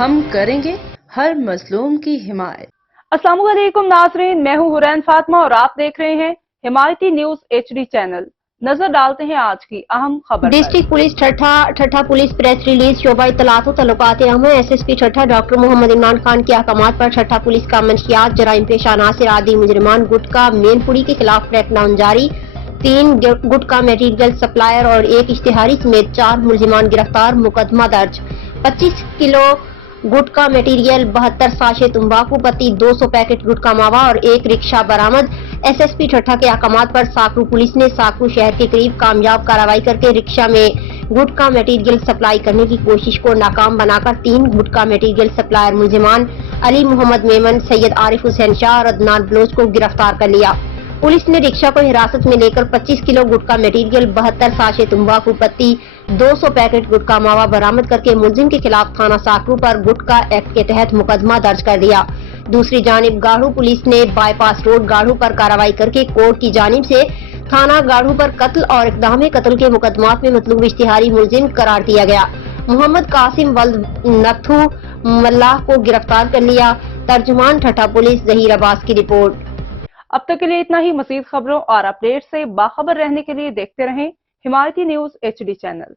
ہم کریں گے ہر مظلوم کی حمایت۔ السلام علیکم ناظرین، میں ہوں حورین فاطمہ اور آپ دیکھ رہے ہیں حمایتی نیوز HD چینل۔ نظر ڈالتے ہیں آج کی اہم خبر پر۔ District police Thatta police press release شعبہ اطلاعات و تعلقات عامہ SSP ٹھٹھہ ڈاکٹر محمد عمران خان کے احکامات پر ٹھٹھہ پولیس کا منشیات جرائم پیشہ عناصر عادی مجرمان گٹکا مین پوری کے خلاف کریک ڈاؤن جاری، 3 گٹکا میٹیریل سپلائر اور 1 اشتہاری سمیت 4 ملزمان گرفتار، مقدمہ درج۔ 25 کلو گٹکا میٹیریل، 72 ساشے تمباکو پتی، 200 پیکٹ گٹکا ماوا اور 1 رکشہ برآمد۔ SSP ٹھٹھہ کے احکامات پر ساکرو پولیس نے ساکرو شہر کے قریب کامیاب کارروائی کر کے رکشہ میں گٹکا میٹیریل سپلائی کرنے کی کوشش کو ناکام بنا کر 3 گٹکا میٹیریل سپلائر ملزمان علی محمد میمن، سید عارف حسین شاہ اور عدنان بلوچ کو گرفتار کر لیا۔ پولیس نے رکشہ کو حراست میں لے کر 25 کلو گٹکا میٹیریل، 72 ساشے تمباکو پتی، 200 پیکٹ گٹکا ماوا برآمد کر کے ملزم کے خلاف تھانہ ساکرو پر گٹکا ایکٹ کے تحت مقدمہ درج کر دیا۔ دوسری جانب گاڑھو پولیس نے بائی پاس روڈ گاڑھو پر کارروائی کر کے کورٹ کی جانب سے تھانہ گاڑھو پر قتل اور اقدام قتل کے مقدمات میں مطلوب اشتہاری ملزم قرار دیا گیا۔ محمد قاسم ولد نتھو ملاح کو گرفتار کر لیا۔ ترجمان ٹھٹھہ پولیس ظہیر عباس کی رپورٹ۔ اب تک کے لیے اتنا ہی۔ مزید خبروں اور اپڈیٹ سے باخبر رہنے کے لیے دیکھتے رہیں حمایتی نیوز HD چینل۔